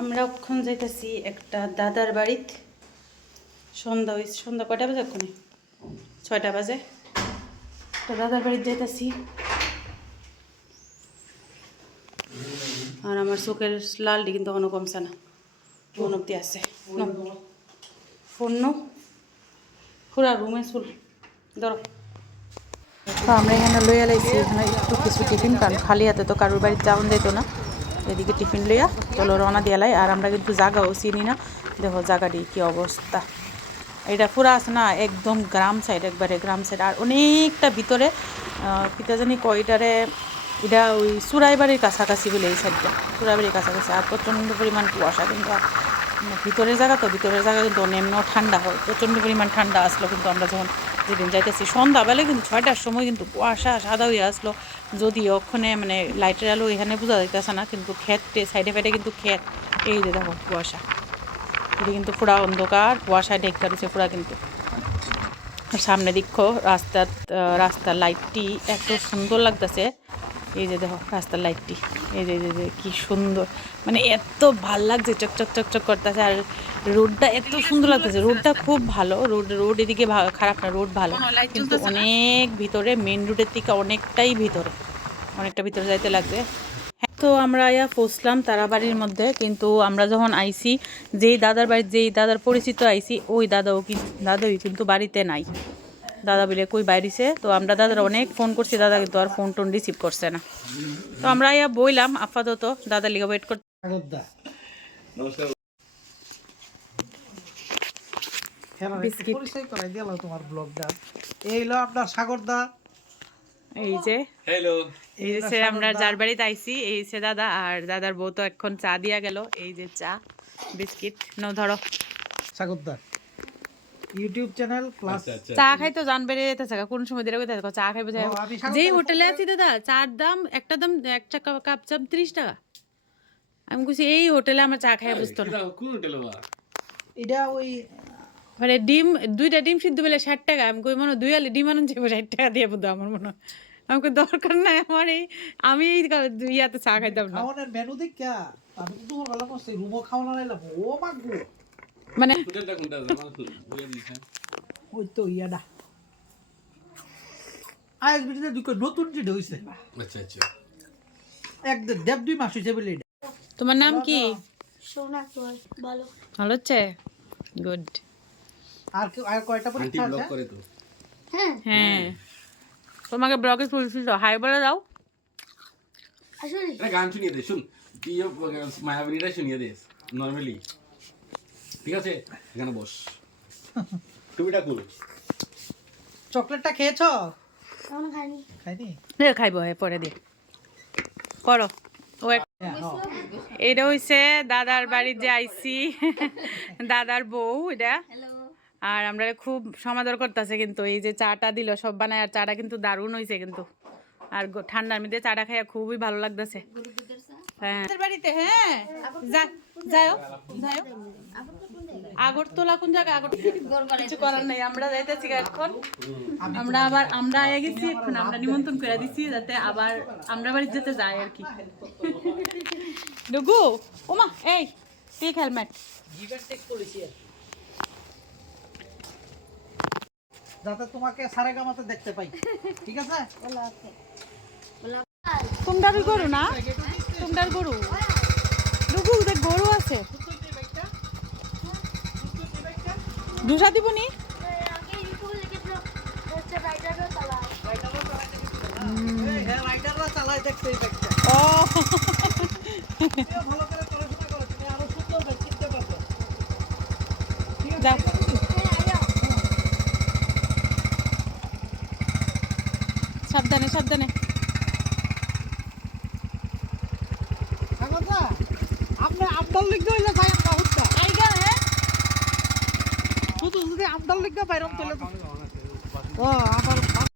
আমরা এখন যাইতেছি একটা দাদার বাড়িতে। সন্ধ্যা কয়টা বাজে? ওখানে 6টা বাজে। তো দাদার বাড়িতে যাইতেছি। আর আমার চোখের লালটি কিন্তু কোনো কমছে না, ফোন অব্দি আছে। ফোন নো পুরা রুমে চুল ধরো। তো আমরা এখানে লইয়া লাইছি এখানে একটু কিছু টিফিন, কারণ খালি হাতে তো কারোর বাড়িতে যাওয়ান যেত না। এদিকে টিফিন লইয়া চলো রওনা দিয়ে লাই। আর আমরা কিন্তু জায়গাও চিনি না, দেখো জায়গাটি কি অবস্থা। এটা পুরা আছে না একদম গ্রাম সাইড, একবারে গ্রাম সাইড। আর অনেকটা ভিতরে পিতা জানি কয়টারে, এটা ওই চুরাইবাড়ির কাছাকাছি বলে এই সাইডটা চুরাইবাড়ির কাছাকাছি। আর প্রচণ্ড পরিমাণ কুয়াশা, কিন্তু ভিতরের জায়গা তো ভিতরের জায়গা কিন্তু অন্যান্য ঠান্ডা হয়, প্রচণ্ড পরিমাণ ঠান্ডা আসলো। কিন্তু আমরা যখন যেদিন যাইতেছি সন্ধ্যাবেলায় কিন্তু 6টার সময় কিন্তু কুয়াশা সাদা হয়ে আসলো। যদি ওখানে মানে লাইটের আলো এখানে বোঝা যাইতেছে না, কিন্তু ক্ষেত্রে সাইডে ফাইডে কিন্তু ক্ষেত, এই যে দেখো কুয়াশা, এটা কিন্তু পুরা অন্ধকার কুয়াশায় ঢেকে রয়েছে পুরা। কিন্তু সামনে দেখো রাস্তার লাইটটি এত সুন্দর লাগতেছে। এই যে দেখো রাস্তার লাইটটি, এই যে কি সুন্দর, মানে এত ভাল লাগছে, চকচক চকচক করতেছে। আর রোডটা এত সুন্দর লাগতেছে, রোডটা খুব ভালো। রোড এদিকে খারাপ না, রোড ভালো, কিন্তু অনেক ভিতরে, মেন রোডের থেকে অনেকটা ভিতরে যাইতে লাগবে। তো আমরা পৌঁছলাম তারাবাড়ির মধ্যে। কিন্তু আমরা যখন আইছি, যেই দাদার পরিচিত আইছি, ওই দাদাই কিন্তু বাড়িতে নাই। দাদা বলে কই বাইরেছে। তো আমরা দাদার অনেক ফোন করছি, দাদা কিন্তু আর ফোন টোন রিসিভ করছে না। তো আমরা বইলাম আপাতত দাদার লিগে ওয়েট করতে। এই যে আমরা যার বাড়িতে আইছি, এই যে দাদা। আর দাদার বউ তো এখন চা দিয়া গেল। এই যে চা বিস্কিট নাও ধরো। সাগরদার ইউটিউব চ্যানেল প্লাস চা খাই তো জান বেড়ে যেতেছে, কোন সময় দিলে কোথায় চা খাইবো। যেই হোটেলে আছি দাদা, চার দাম একটা কাপ চা 30 টাকা। আমি কইছি এই হোটেলে আমার চা খাই বুঝতো না। এটা ওই মানে দুইটা ডিম সিদ্ধ বেলে 60 টাকা। আমি কই মনে 2 আলি ডিম আনন যাবো 60 টাকা দিয়ে বুঝতো আমার মনে। আমাকে দরকার নাই, আমার আমি ইয়াতে চা খাইতাম না। খাওয়ানোর মেনু দেখা আমি তো ভালো করছি, রুমো খাওয়ানো লাইলাম ও মাগো, মানে ওই তো ইয়াডা আজ বিটিতে দুটো নতুন যেটা হইছে। আচ্ছা এক দেব 2 মাস হইছে বলে। তোমার নাম কি? সোনা। ভালো ভালো হচ্ছে, গুড। আর কয়টা পরীক্ষা আছে? হ্যাঁ তোমাকে ব্লগে ফুলছিল, হাই বলে দাও। আসলে একটা গান শুনিয়ে দে, শুন তুই মায়াবনীটা শুনিয়ে দে নর্মালি, ঠিক আছে? এখানে বস, টুপিটা খুল। চকলেটটা খেয়েছো? এখনো খাইনি। খাইনি? খাইবো পরে দিয়ে করো। এটা হইছে দাদার বাড়ির যে আইছি, দাদার বউ এটা। আর আমরা খুব সমাদর করতেছে, কিন্তু এই যে চাটা দিল সব বানায়, আর চাটা কিন্তু দারুণ হয়েছে কিন্তু। আর ঠান্ডার মধ্যে চাটা খাইয়া খুবই ভালো লাগতেছে। হ্যাঁ বাড়িতে, হ্যাঁ যাও আগরতলা কোন জায়গা? কিছু করার নাই, আমরা যাইতেছি এখন। আমরা আয়া গেছি এখন, আমরা নিমন্ত্রণ করে দিছি যাতে আবার আমরা বাড়ি যেতে যাই আর কি। ডুগু ওমা এই টেক হেলমেট। যাতে তোমাকে সারেগামাতে দেখতে পাই, ঠিক আছে? তোমরা গরু না, তোমরা গরু ডুগু, ওদের গরু আছে। দুসা দিবনি ও সাবধানে সাবধানে। আপনি আমদাল লিখতে হইলে যাই আমরা হুদ্দা আইগা। হ্যাঁ শুধু যদি আমদাল লিখতে বাইরম তাহলে ও আমার